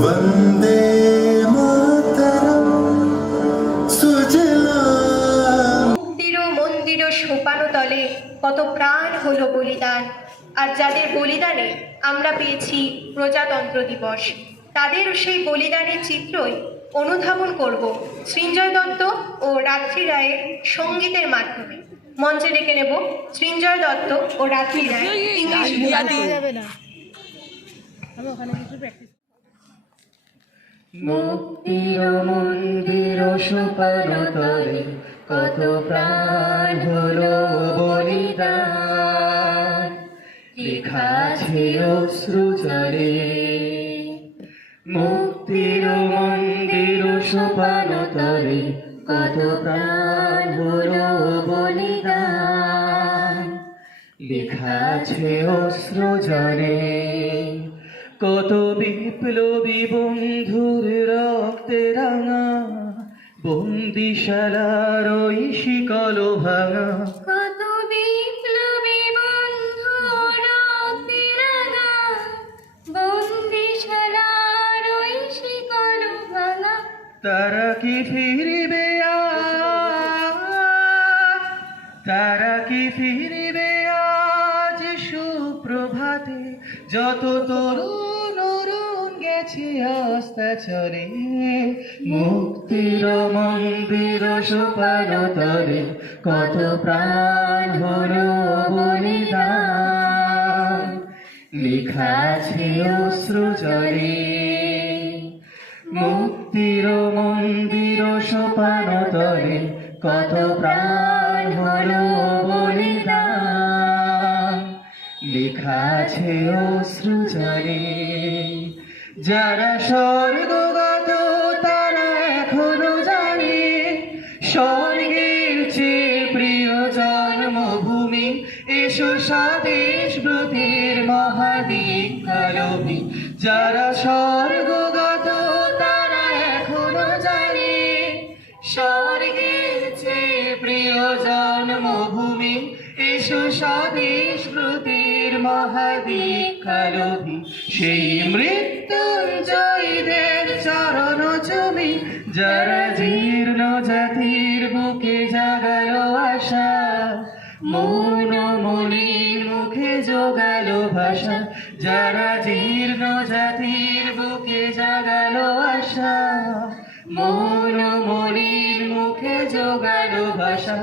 वन्दे मातरम् सुजलाम्। মন্দির ও সোপানো তলে কত প্রাণ হলো বলিদান। আর যাদের বলিদানে আমরা পেয়েছি প্রজাতন্ত্র দিবস, তাদের সেই বলিদানের চিত্রই অনুধাবন করব সৃঞ্জয় দত্ত ও রাত্রি রায়ের সঙ্গীতের মাধ্যমে। মঞ্চে ডেকে নেব সৃঞ্জয় দত্ত ও রাত্রি রায় ইংলিশ মুক্তির মন্দির সোপানো তলে কত প্রাণ হলো বলিদান, লেখা আছে অশ্রু জলে। মুক্তির মন্দির সোপানো তলে কত প্রাণ হলো বলিদান, লেখা আছে অশ্রু জলে। কত বিপ্লবী বন্ধুর রক্তে রাঙা বন্দিশালার ওই শিকল ভাঙা। কত বিপ্লবী বন্ধু রক্তে রাঙা বন্দিশালার ওই শিকল ভাঙা। তারা কি ফিরবে আজ, তারা কি ফিরবে আজ সুপ্রভাতে, যত তরুণ অরুণ গেছে আস্থা চলে। মুক্তির মন্দির সোপানো তলে কত প্রাণ হলো বলিদান, লেখা আছে অশ্রু জলে। মুক্তির মন্দির সোপানো তলে কত প্রাণ হলো বলিদান, লেখা আছে অশ্রু জলে। যারা স্বর্গগত তারা এখনো জানে স্বর্গের চেয়ে প্রিয় জন্মভূমি। এসো স্বদেশ ব্রতের মহাদীপ কালবি। যারা স্বর্গগত তারা এখনো জানে স্বর্গের চেয়ে প্রিয় জন্মভূমি। এসো স্বদেশ ব্রতের মহাদীপ কালবি। সেই মৃত্যুঞ্জয়ীদের চরণ চুমি, যারা জীর্ণ জাতির বুকে জাগালো আশা, মৌন মলির মুখে জোগালো ভাষা। যারা জীর্ণ জাতির বুকে জাগালো আশা, মৌন মলির মুখে জোগালো ভাষা।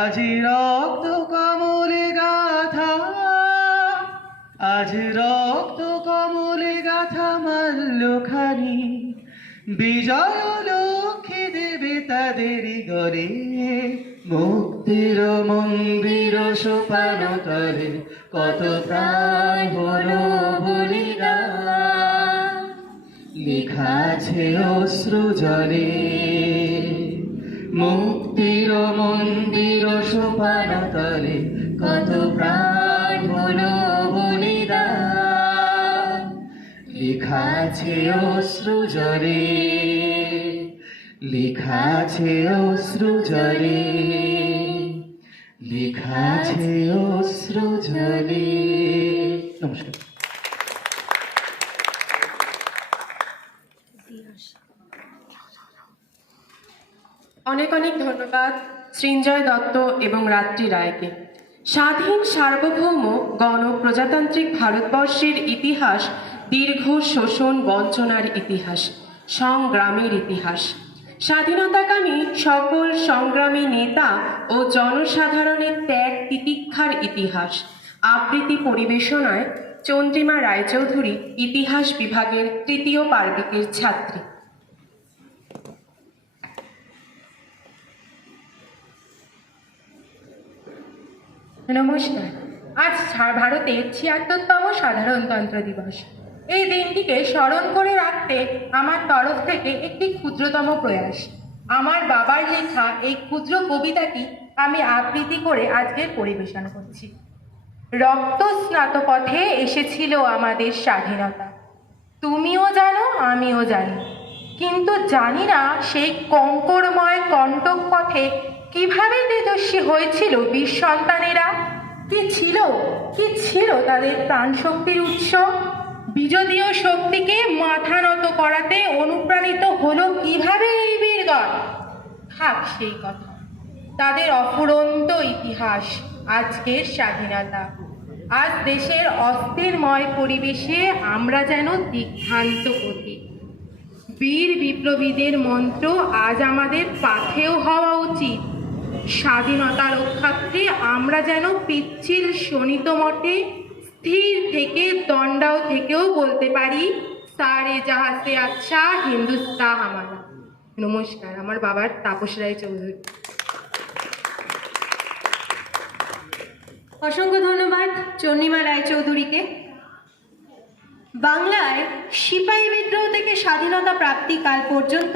আজি রক্ত কমলে গাথা, আজ রক্ত কমলে গাথা মাল্যখানি। বিজয় লক্ষ্মী দেবে তাদের গরে। মুক্তির মন্দির সোপানো তলে কত প্রাণ হলো বলিদান, লেখা আছে অশ্রু জলে। মুক্তির মন্দির সোপানো তলে কত প্রাণ হলো বলিদান, লেখা আছে অশ্রু জলে। লেখা আছে অশ্রু জলে, লেখা আছে অশ্রু জলে। নমস্কার। অনেক অনেক ধন্যবাদ সৃঞ্জয় দত্ত এবং রাত্রি রায়কে। স্বাধীন সার্বভৌম গণপ্রজাতান্ত্রিক ভারতবর্ষের ইতিহাস দীর্ঘ শোষণ বঞ্চনার ইতিহাস, সংগ্রামের ইতিহাস। স্বাধীনতাকামী সকল সংগ্রামী নেতা ও জনসাধারণের ত্যাগ তিতিক্ষার ইতিহাস। আবৃত্তি পরিবেশনায় চন্দ্রিমা রায়চৌধুরী, ইতিহাস বিভাগের তৃতীয় পার্বিকের ছাত্রী। নমস্কার। আজ ভারতের ৭৬তম সাধারণতন্ত্র দিবস। এই দিনটিকে স্মরণ করে রাখতে আমার তরফ থেকে একটি ক্ষুদ্রতম প্রয়াস। আমার বাবার লেখা এই ক্ষুদ্র কবিতাটি আমি আবৃত্তি করে আজকে পরিবেশন করছি। রক্তস্নাত পথে এসেছিল আমাদের স্বাধীনতা, তুমিও জানো আমিও জানি, কিন্তু জানি না সেই কঙ্করময় কণ্টক পথে কিভাবে তেজস্বী হয়েছিল বীর সন্তানেরা। কি ছিল তাদের প্রাণশক্তির উৎস? বিজদীয় শক্তিকে মাথা নত করাতে অনুপ্রাণিত হলো কিভাবে এই বীরগণ? থাক সেই কথা। তাদের অফুরন্ত ইতিহাস, আজকের স্বাধীনতা। আজ দেশের অস্থিরময় পরিবেশে আমরা যেন দিগ্ভ্রান্ত গতি। বীর বিপ্লবীদের মন্ত্র আজ আমাদের পাথেয় হওয়া উচিত। স্বাধীনতা রক্ষার্থে আমরা যেন পিচ্ছিল শোণিত মতে স্থির থেকে দণ্ডাও থেকেও বলতে পারি, সারে জাহাঁ সে আচ্ছা হিন্দুস্তান হামারা। নমস্কার, আমার বাবার তাপস রায় চৌধুরী। অসংখ্য ধন্যবাদ চন্দ্রিমা রায়চৌধুরীকে। বাংলায় সিপাহী বিদ্রোহ থেকে স্বাধীনতা প্রাপ্তিকাল পর্যন্ত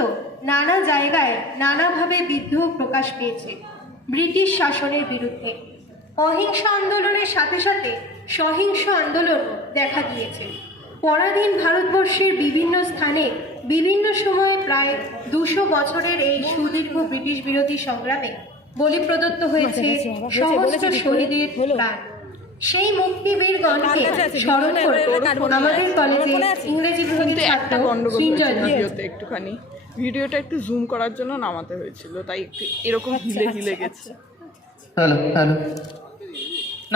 নানা জায়গায় নানাভাবে বিদ্রোহ প্রকাশ পেয়েছে ব্রিটিশ শাসনের বিরুদ্ধে। অহিংস আন্দোলনের সাথে সাথে সহিংস আন্দোলনও দেখা দিয়েছে। পরাধীন ভারতবর্ষের বিভিন্ন স্থানে বিভিন্ন সময়ে প্রায় 200 বছরের এই সুদীর্ঘ ব্রিটিশ বিরোধী সংগ্রামে বলি প্রদত্ত হয়েছে সহস্র শহীদের প্রাণ। সেই মুক্তিবীরগণকে স্মরণ করে আমাদের কলেজে ইংরেজি বিভাগের ছাত্র সৃঞ্জয় দত্ত একটুখানি ভিডিওটা একটু জুম করার জন্য নামাতে হয়েছিল, তাই একটু এরকম হিলে হিলে গেছে। হ্যালো হ্যালো,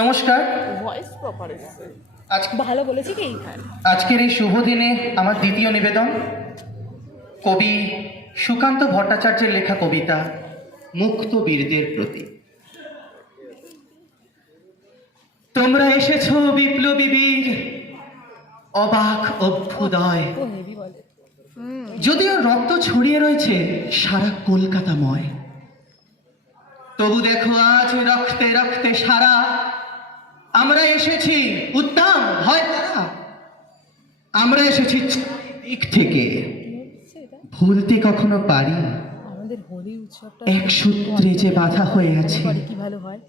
নমস্কার। ভয়েস প্রপার এসেছে, ভালো বলেছি কি? আজকের এই শুভ দিনে আমার দ্বিতীয় নিবেদন কবি সুকান্ত ভট্টাচার্যের লেখা কবিতা মুক্ত বীরদের প্রতি। তোমরা এসেছো বিপ্লবী বীর, অবাক অভ্যুদয়। যদিও রক্ত ছড়িয়ে রয়েছে সারা কলকাতাময়, তবু দেখো আজ রক্তে রক্তে সারা আমরা এসেছি উত্তম হয় তারা। আমরা এসেছি দিক থেকে, ভুলতে কখনো পারি আমাদের হোলি উৎসবটা এক সূত্রে যে বাধা হয়ে আছে। কি ভালো হয়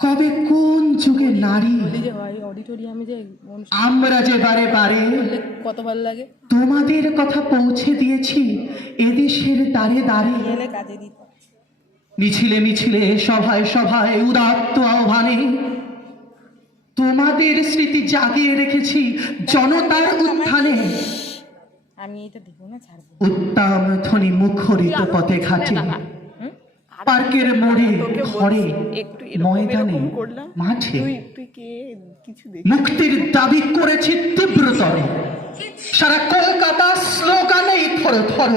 কবে কোন যুগে নারী হোলি যে হয় অডিটোরিয়ামে যে অনুষ্ঠান আমরা যে বারে বারে করলে কত ভালো লাগে। তোমাদের কথা পৌঁছে দিয়েছি এদেশের দ্বারে দ্বারে, এলে কাজে দিত মিছিলে মিছিলে সভায় সভায় উদাত্ত আহ্বানে তোমাদের স্মৃতি জাগিয়ে রেখেছি জনতার উত্থানে। আমি এটা দেব না, ছাড়বো। উত্তম ধ্বনি মুখরিত পথে ঘাটে, পার্কের মোড়ে ঘরে ময়দানে মাঠে তুই কে কিছু দেখ মুক্তির দাবি করেছি তীব্রতর। সারা কলকাতা স্লোগানেই থর থর।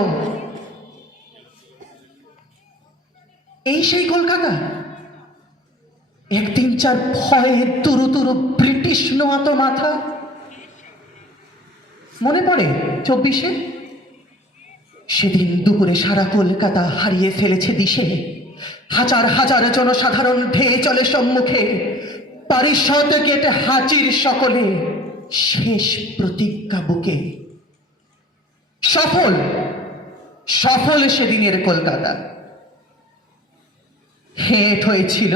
এই সেই কলকাতা একদিন যার ভয়ে তুরু তুরু ব্রিটিশ নোয়াতো মাথা। মনে পড়ে 24-এ সেদিন দুপুরে সারা কলকাতা হারিয়ে ফেলেছে দিশে। হাজার হাজার জনসাধারণ ধেয়ে চলে সম্মুখে, পারিষদ গেটে হাজির সকলে শেষ প্রতিজ্ঞা বুকে। সফল সফল সেদিনের কলকাতা। হেঁট হয়েছিল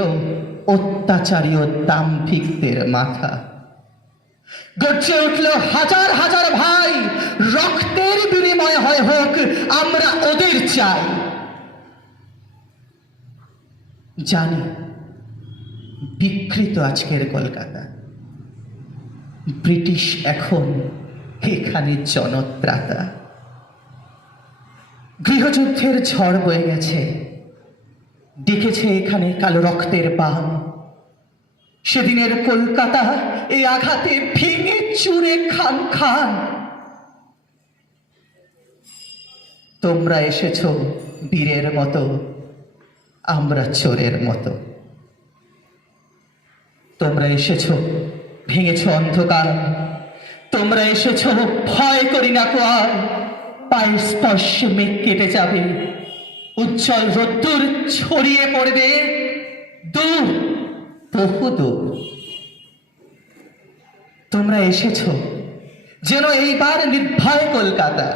অত্যাচারী ও দাম্ভিকদের মাথা। গর্জে উঠল হাজার হাজার ভাই, রক্তের বিনিময় হয় হোক, আমরা ওদের চাই। জানি বিকৃত আজকের কলকাতা, ব্রিটিশ এখন এখানে জনত্রাতা। গৃহযুদ্ধের ঝড় বয়ে গেছে, দেখেছে এখানে কালো রক্তের বান। সেদিনের কলকাতা এই আঘাতে ভেঙে চুরে খান খান। তোমরা এসেছো বীরের মতো, আমরা চোরের মতো। তোমরা এসেছো ভেঙেছো অন্ধকার, তোমরা এসেছো ভয় করি না কোয়ার। পায়ের স্পর্শে মেঘ কেটে যাবে, উজ্জ্বল রোদ্দুর ছড়িয়ে পড়বে দূর বহু দূর। তোমরা এসেছো যেন এইবার নির্ভয় কলকাতা।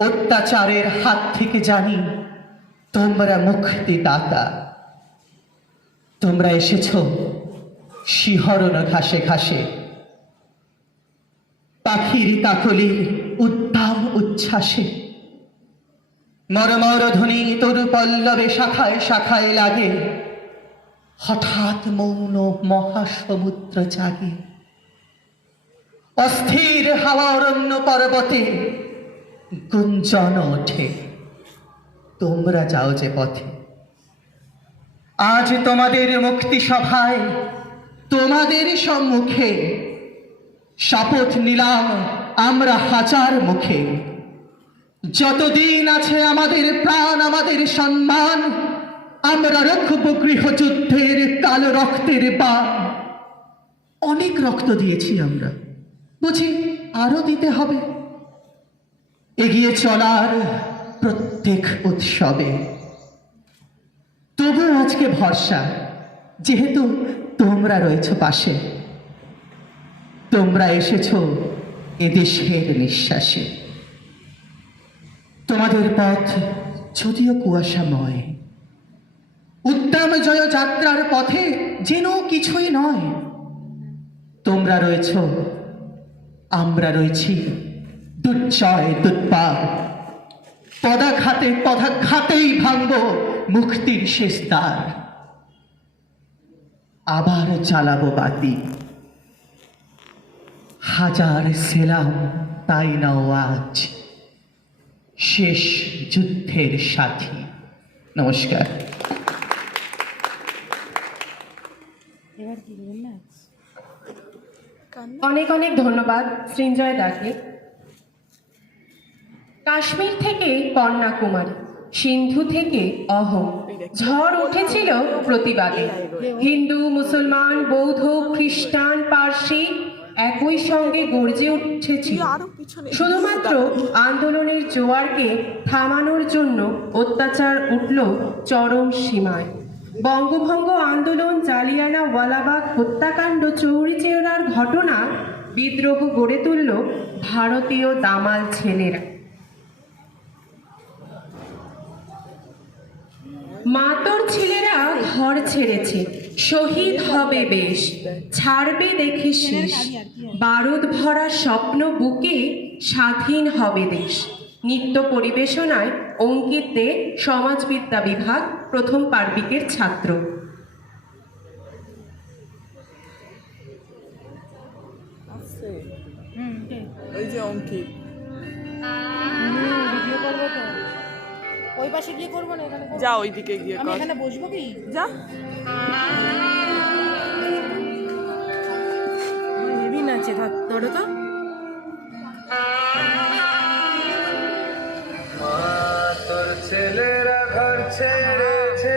অত্যাচারের হাত থেকে জানি তোমরা মুক্তিদাতা। তোমরা এসেছো শিহরণ ঘাসে ঘাসে, পাখির কাকলির উদ্দাম উচ্ছ্বাসে। মরমর ধ্বনি তরু পল্লবে শাখায় শাখায় লাগে, হঠাৎ মৌন মহাসমুদ্র জাগে। অস্থির হাওয়া অরণ্য পর্বতে গুঞ্জন ওঠে। তোমরা যাও যে পথে, আজ তোমাদের মুক্তি সভায় তোমাদের সম্মুখে শপথ নিলাম আমরা হাজার মুখে, যতদিন আছে আমাদের প্রাণ আমাদের সম্মান, আমরা রক্ষব গৃহযুদ্ধের কালো রক্তের বান। অনেক রক্ত দিয়েছি আমরা, বুঝি আরো দিতে হবে। এগিয়ে চলার প্রত্যেক উৎসবে তবু আজকে ভরসা, যেহেতু তোমরা রয়েছ পাশে, তোমরা এসেছো এদেশের নিঃশ্বাসে। তোমাদের পথ যদিও কুয়াশাময়, উদ্দাম জয় যাত্রার পথে যেন কিছুই নয়। তোমরা রয়েছ, আমরা রয়েছি দুর্জয় দুর্বার। পদাঘাতেই ভাঙব মুক্তির শেষ দ্বার। আবার জ্বালাবো বাতি, হাজার সেলাম তাই নাও আজ শেষ যুদ্ধের সাথী। নমস্কার। এবার কি বলুন না? অনেক অনেক ধন্যবাদ সৃঞ্জয় দাকে। কাশ্মীর থেকে কন্যাকুমারী, সিন্ধু থেকে অহোম, ঝড় উঠেছিল প্রতিবাদে। হিন্দু, মুসলমান, বৌদ্ধ, খ্রিস্টান, পার্সি একই সঙ্গে গর্জে উঠেছিল। শুধুমাত্র আন্দোলনের জোয়ারকে থামানোর জন্য অত্যাচার উঠল চরম সীমায়। বঙ্গভঙ্গ আন্দোলন, জালিয়ানওয়ালাবাগ হত্যাকাণ্ড, চৌরি চেওড়ার ঘটনা, বিদ্রোহ গড়ে তুলল ভারতীয় দামাল ছেলেরা। মাতর ছেলেরা ঘর ছেড়েছে, শহীদ হবে বেশ, ছাড়বে দেখে শেষ, বারুদ ভরা স্বপ্ন বুকে স্বাধীন হবে দেশ। নৃত্য পরিবেশনায় অঙ্কিত দে, সমাজবিদ্যা বিভাগ, প্রথম পার্বিকের ছাত্র। ওই যে অঙ্কিত। ভিডিও করবো তো, ওই পাশে গিয়ে করবো না, এখানে করবো। যা ওইদিকে গিয়ে আমি কর। এখানে বসবো কি? যা। হেভি নাচে, ধরো তো। তোর ছেলেরা ঘর ছেড়েছে,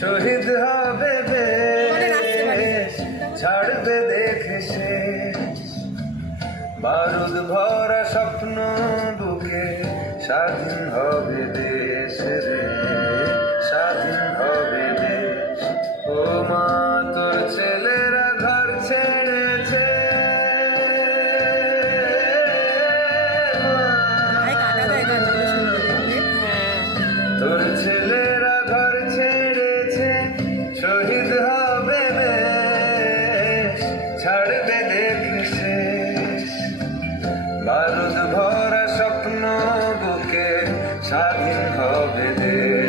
শহীদ হবে বেশ, ছাড়বে দেখে শেষ, বারুদ ভরা স্বপ্ন বুকে, স্বাধীন হবে দেশ রে, স্বাধীন হবে দেশ। ও মা তোর ছেলেরা ঘর ছেড়েছে, তোর ছেলেরা ঘর ছেড়েছে, শহীদ হবে বেশ, ছাড়বে দেখে শেষ, বারুদ ভরা স্বপ্ন বুকে, স্বাধীন হবে দেশ।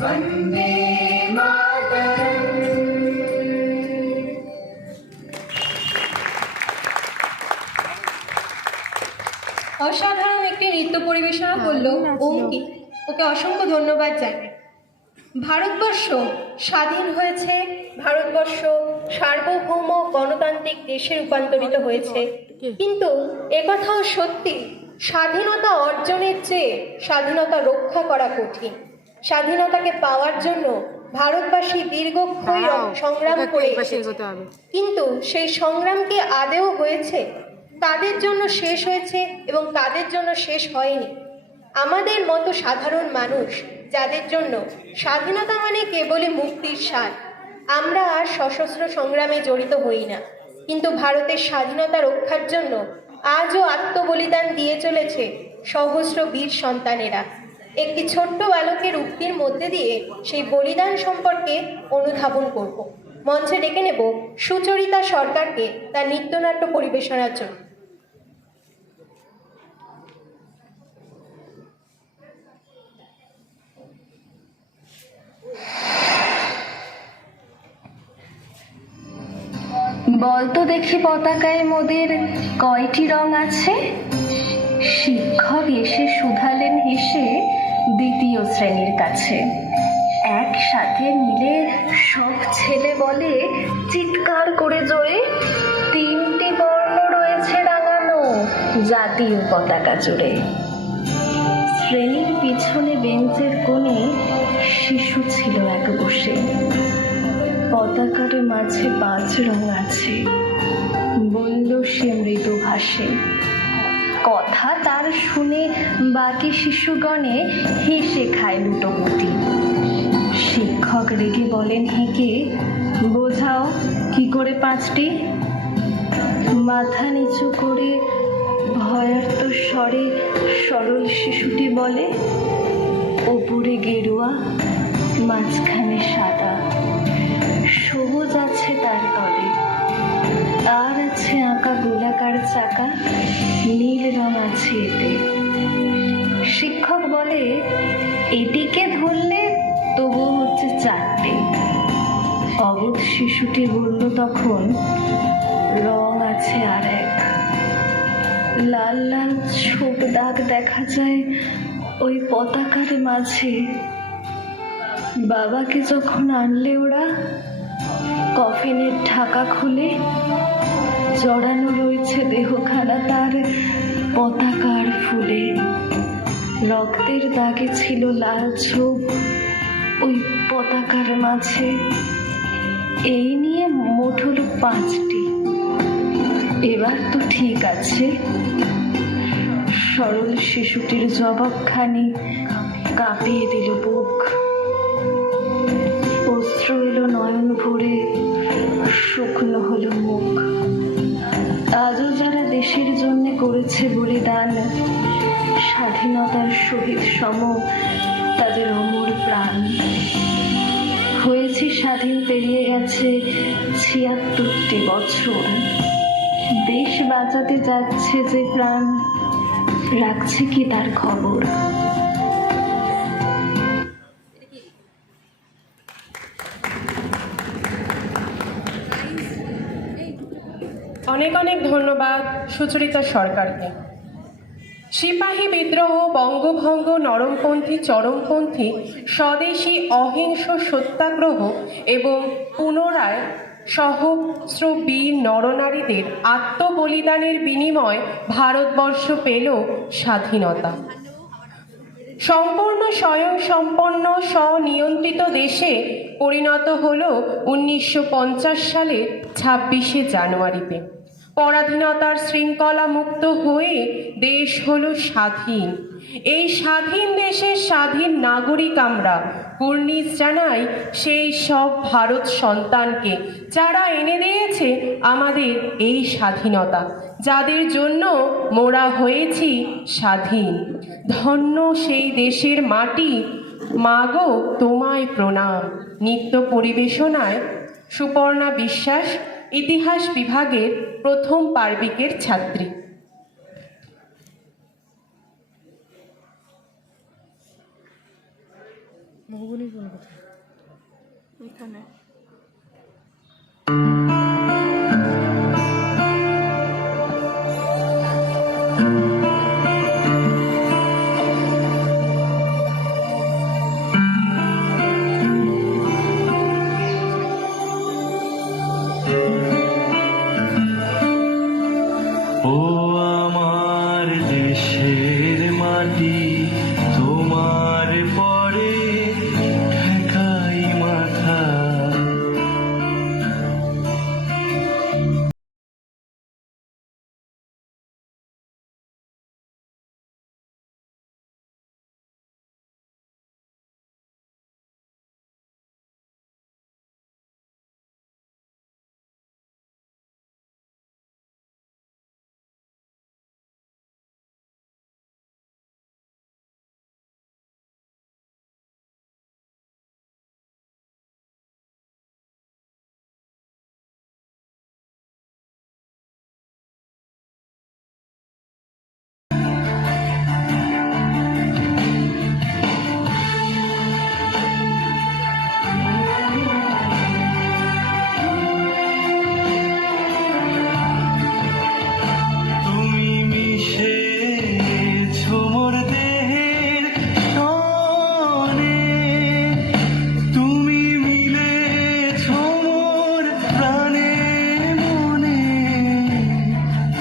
অসাধারণ একটি নৃত্য পরিবেশনা করলো অঙ্কিত, ওকে অসংখ্য ধন্যবাদ জানাই। ভারতবর্ষ স্বাধীন হয়েছে, ভারতবর্ষ সার্বভৌম গণতান্ত্রিক দেশে রূপান্তরিত হয়েছে, কিন্তু একথাও সত্যি, স্বাধীনতা অর্জনের চেয়ে স্বাধীনতা রক্ষা করা কঠিন। স্বাধীনতাকে পাওয়ার জন্য ভারতবাসী দীর্ঘক্ষণ সংগ্রাম করে এসেছে। কিন্তু সেই সংগ্রাম কি আদেও হয়েছে? তাদের জন্য শেষ হয়েছে এবং তাদের জন্য শেষ হয়নি। আমাদের মতো সাধারণ মানুষ যাদের জন্য স্বাধীনতা মানে কেবলই মুক্তির স্বাদ, আমরা আর সশস্ত্র সংগ্রামে জড়িত হই না, কিন্তু ভারতের স্বাধীনতা রক্ষার জন্য আজও আত্মবলিদান দিয়ে চলেছে সহস্র বীর সন্তানেরা। একটি ছোট্ট বালকের উক্তির মধ্যে দিয়ে সেই বলিদান সম্পর্কে অনুধাবন করব। মঞ্চে ডেকে নেব সুচরিতা সরকারকে তার নৃত্যনাট্য পরিবেশনার জন্য। বলতো দেখি পতাকায় মোদের কয়টি রং আছে? শিক্ষক এসে শুধালেন হেসে দ্বিতীয় শ্রেণীর কাছে। একসাথে মিলে সব ছেলে বলে চিৎকার করে জোরে, তিনটি বর্ণ রয়েছে রাঙানো জাতীয় পতাকা জুড়ে। শ্রেণীর পিছনে বেঞ্চের কোণে শিশু ছিল এক বসে, পতাকার মাঝে 5 রং আছে বলল সে মৃদু ভাষে। কথা তার শুনে বাকি শিশুগণে হেসে খায় লুটোপুটি। শিক্ষক রেগে বলেন হেঁকে, বোঝাও কি করে 5টি? মাথা নিচু করে ভয়ার্ত স্বরে সরল শিশুটি বলে, ওপরে গেরুয়া মাঝখানে সাদা, সবুজ আছে তার তলে, আর আছে আঁকা গোলাকার চাকা, নীল রং আছে এতে। শিক্ষক বলে, এটিকে ধরলে তবু হচ্ছে 4টে। অবোধ শিশুটি বলল তখন, রং আছে আর এক। লাল লাল ছোপ দাগ দেখা যায় ওই পতাকার মাঝে। বাবাকে যখন আনলে ওরা, কফিনের ঢাকা খুলে জড়ানো রয়েছে দেহখানা তার পতাকার ফুলে। রক্তের দাগে ছিল লাল ছোপ ওই পতাকার মাঝে। এই নিয়ে মোট হলো 5টি। এবার তো ঠিক আছে। সরল শিশুটির জবাবখানি কাঁপিয়ে দিল বুক। অস্ত্র এলো নয়ন ভরে, শুকনো হলো মুখ। আজও যারা দেশের জন্য করেছে বলিদান, স্বাধীনতার শহীদ সম তাদের অমর প্রাণ। হয়েছে স্বাধীন, পেরিয়ে গেছে 76টি বছর। দেশ বাঁচাতে যাচ্ছে যে প্রাণ, রাখছে কি তার খবর? অনেক অনেক ধন্যবাদ সুচরিতা সরকারকে। সিপাহী বিদ্রোহ, বঙ্গভঙ্গ, নরমপন্থী, চরমপন্থী, স্বদেশী অহিংস সত্যাগ্রহ এবং পুনরায় সহস্র বীর নরনারীদের আত্মবলিদানের বিনিময় ভারতবর্ষ পেল স্বাধীনতা। সম্পূর্ণ স্বয়ংসম্পন্ন স্বনিয়ন্ত্রিত দেশে পরিণত হল 1950 সালের 26শে জানুয়ারিতে। পরাধীনতার শৃঙ্খলা মুক্ত হয়ে দেশ হলো স্বাধীন। এই স্বাধীন দেশের স্বাধীন নাগরিক আমরা। কুর্নিশ জানাই সেই সব ভারত সন্তানকে যারা এনে দিয়েছে আমাদের এই স্বাধীনতা, যাদের জন্য মোরা হয়েছি স্বাধীন। ধন্য সেই দেশের মাটি, মাগো তোমায় প্রণাম। নৃত্য পরিবেশনায় সুপর্ণা বিশ্বাস, ইতিহাস বিভাগের প্রথম পার্বিকের ছাত্রী। মহুবনীর বোন কোথায়? এখানে ও আমার দেশের মাটি, তোমার পরে ঠেকাই মাথা। তুমি মিশেছো মোর দেহের সনে, তুমি মিলেছো মোর প্রাণে মনে,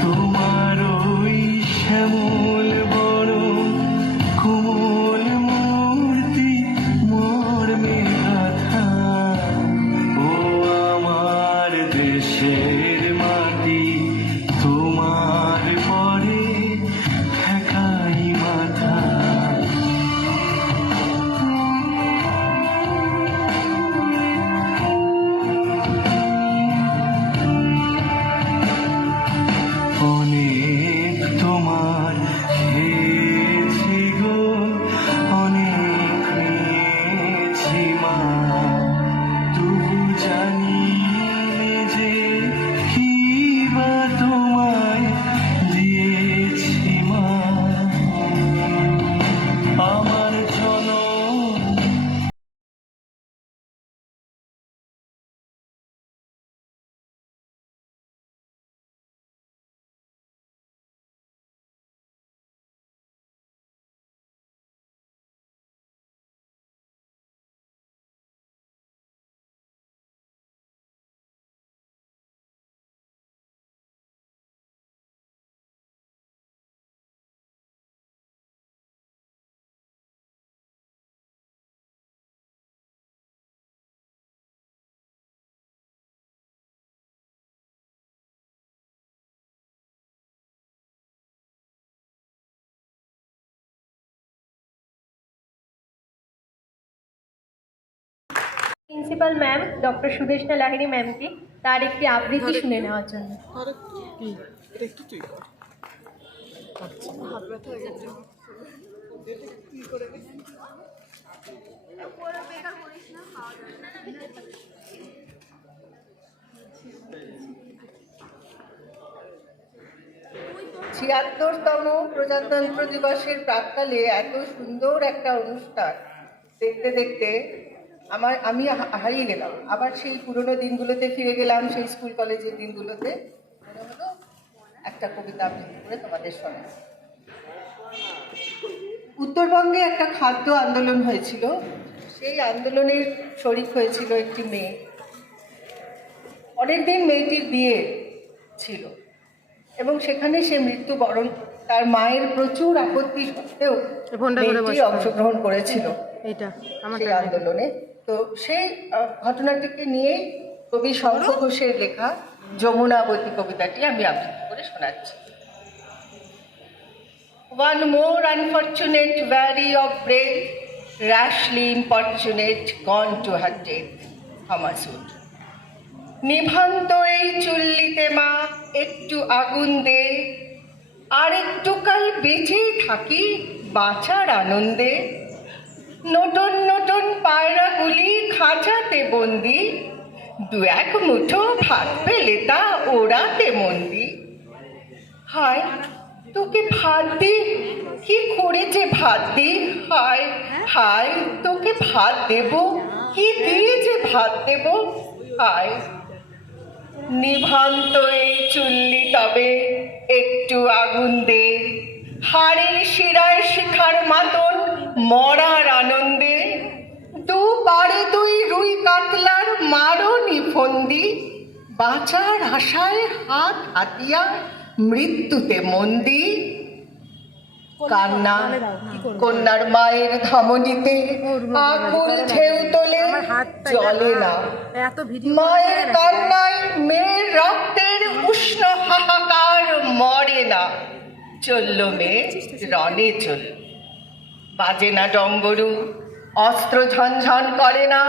তোমার ওই শ্যামল বরণ কোমল মূর্তি মোর মেঘাথা। ও আমার দেশের মাটি, তোমার পরে ঠেকাই মাথা। অনেক তোমার খেয়েছি গো, অনেক নিয়েছি মা, তবু জানি যে কি বা তোমায় দিয়েছি মা। আমার জনম principal ma'am doctor Sudeshna Lahiri ম্যামকে তার একটি আবৃত্তি শুনে নেওয়ার জন্য। আর একটু এটা একটু তুই কর। আচ্ছা হাত ব্যথা হয়ে গেছে। এটা কি করে ছিয়াত্তরতম প্রজাতন্ত্র দিবসের প্রাক্কালে এত সুন্দর একটা অনুষ্ঠান দেখতে দেখতে আমি হারিয়ে গেলাম। আবার সেই পুরনো দিনগুলোতে ফিরে গেলাম, সেই স্কুল কলেজের দিনগুলোতে। মনে হলো একটা কবিতা আবৃত্তি করে তোমাদের শোনা। উত্তরবঙ্গে একটা খাদ্য আন্দোলন হয়েছিল, সেই আন্দোলনের শরিক হয়েছিল একটি মেয়ে। অনেকদিন মেয়েটির বিয়ে ছিল এবং সেখানে সে মৃত্যুবরণ, তার মায়ের প্রচুর আপত্তি সত্ত্বেও মেয়েটি অংশগ্রহণ করেছিল সেই আন্দোলনে। তো সেই ঘটনাটিকে নিয়েই কবি শঙ্খ ঘোষের লেখা যমুনাবতী কবিতাটি আমি আবৃত্তি করে শোনাচ্ছি। One more unfortunate valley of breath, rashly importunate, gone to her death. Thomas Wood। নিভান্ত এই চুল্লিতে মা একটু আগুন দে, আর একটু কাল বেঁচে থাকি বাঁচার আনন্দে। নতুন নতুন পায়রাগুলি খাঁচাতে বন্দি, দু এক মুঠো ভাত পেলে তা ওড়াতে মন্দি। হায় তোকে ভাত দি, কি করে যে ভাত দি, হায় হায় তোকে ভাত দেব, কি দিয়ে যে ভাত দেব, হায়। নিভান্ত এই চুল্লি তবে একটু আগুন দে, হাড়ের শিরায় শিখার মাতন মরার আনন্দে, দু পারে দুই রুই কাতলার মারনি ফন্দি, বাঁচার আশায় হাত হাতিয়া মৃত্যুতে মন্দি। কান্না কন্যার মায়ের ধমনীতে আকুল ঢেউ তোলে, চলে না। মায়ের কান্নায় মেয়ের রক্তের উষ্ণ হাহাকার মরে না। চলল মেয়ে রণে চলল, বাজে না ডম্বরু, অস্ত্র ঝনঝন করে না,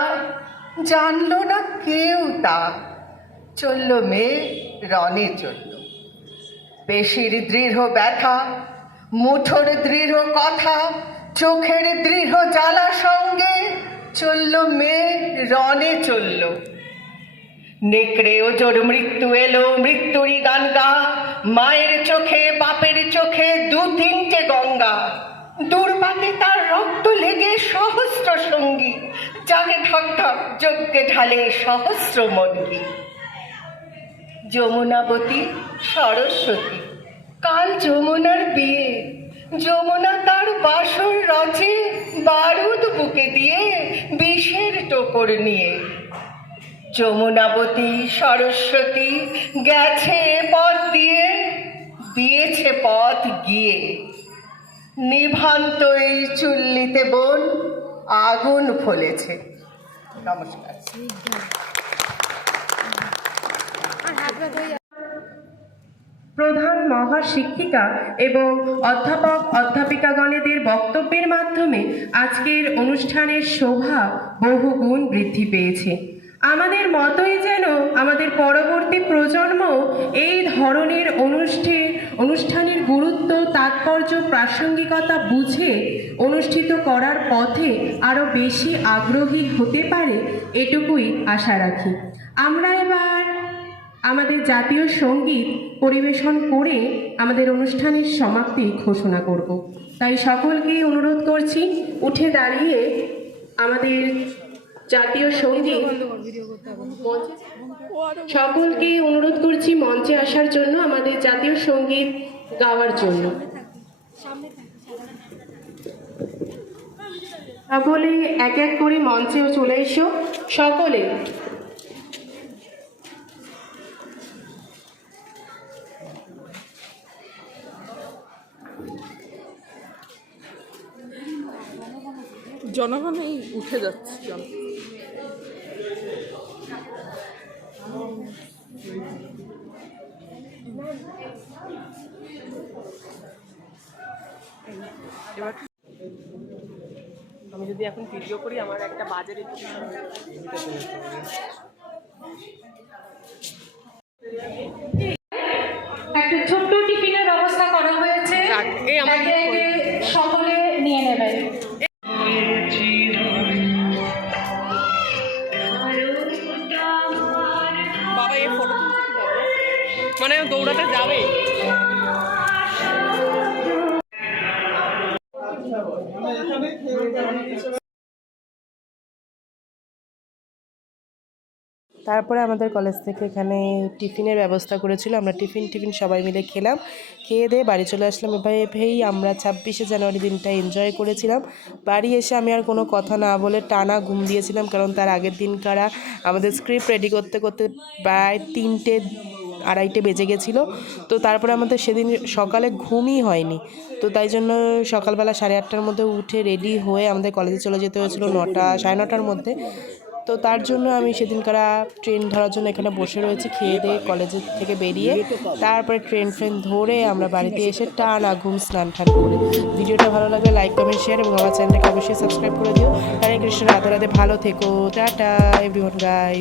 জানলো না কেউ তা। চলল মেয়ে রণে চলল, পেশির দৃঢ় ব্যথা, মুঠোর দৃঢ় কথা, চোখের দৃঢ় জ্বালা সঙ্গে চলল মেয়ে রণে চলল। নেকড়ে ওজোর মৃত্যু এলো, মৃত্যুরই গান গা, মায়ের চোখে বাপের চোখে দু তিনটে গঙ্গা। দুর্বাতে তার রক্ত লেগে সহস্র সঙ্গী, জাগে ঢক ঢক যজ্ঞে ঢালে সহস্র মনগী। যমুনাবতী সরস্বতী, কাল যমুনার বিয়ে, যমুনা তার বাসর রচে বারুদ বুকে দিয়ে বিষের টোকর নিয়ে। যমুনাবতী সরস্বতী গেছে পথ দিয়ে, দিয়েছে পথ গিয়ে। নিভান্ত এই চুল্লিতে বোন আগুন ফলেছে। নমস্কার। প্রধান মহাশিক্ষিকা এবং অধ্যাপক অধ্যাপিকাগণেদের বক্তব্যের মাধ্যমে আজকের অনুষ্ঠানের শোভা বহুগুণ বৃদ্ধি পেয়েছে। আমাদের মতোই যেন আমাদের পরবর্তী প্রজন্ম এই ধরনের অনুষ্ঠানের গুরুত্ব, তাৎপর্য, প্রাসঙ্গিকতা বুঝে অনুষ্ঠিত করার পথে আরও বেশি আগ্রহী হতে পারে, এটুকুই আশা রাখি। আমরা এবার আমাদের জাতীয় সঙ্গীত পরিবেশন করে আমাদের অনুষ্ঠানের সমাপ্তি ঘোষণা করব। তাই সকলকে অনুরোধ করছি উঠে দাঁড়িয়ে আমাদের জাতীয় সঙ্গীত, সকলকে অনুরোধ করছি মঞ্চে আসার জন্য আমাদের জাতীয় সঙ্গীত গাওয়ার জন্য। সকলে এক এক করে মঞ্চেও চলে এসো সকলে। জনগণই উঠে যাচ্ছে। এবার আমি যদি এখন ভিডিও করি আমার একটা বাজে রেপুটেশন হয়ে যাবে। একটা ছোট্ট টিফিনের ব্যবস্থা করা হয়েছে, একে একে সকলে নিয়ে নেবেন। বাবা এই ফটো তুলতে কি যাবে, মানে দৌড়াতে যাবে। তারপরে আমাদের কলেজ থেকে এখানে টিফিনের ব্যবস্থা করেছিল, আমরা টিফিন সবাই মিলে খেলাম, খেয়ে দিয়ে বাড়ি চলে আসলাম। এভাবেই আমরা 26শে জানুয়ারি দিনটা এনজয় করেছিলাম। বাড়ি এসে আমি আর কোনো কথা না বলে টানা ঘুম দিয়েছিলাম, কারণ তার আগের দিনকারা আমাদের স্ক্রিপ্ট রেডি করতে করতে প্রায় 3টে 2:30 বেজে গেছিলো। তো তারপরে আমাদের সেদিন সকালে ঘুমই হয়নি, তো তাই জন্য সকালবেলা 8:30টার মধ্যে উঠে রেডি হয়ে আমাদের কলেজে চলে যেতে হয়েছিল 9টা 9:30টার মধ্যে। তো তার জন্য আমি সেদিনকারা ট্রেন ধরার জন্য এখানে বসে রয়েছি, খেয়ে দিয়ে কলেজের থেকে বেরিয়ে তারপরে ট্রেন ধরে আমরা বাড়িতে এসে টানা ঘুম স্নান করে। ভিডিওটা ভালো লাগলে লাইক কমেন্ট শেয়ার এবং আমার চ্যানেলটাকে অবশ্যই সাবস্ক্রাইব করে দিও। হরে কৃষ্ণ, রাধে রাধে, ভালো থেকো, টাটা এভরিওয়ান গাইস।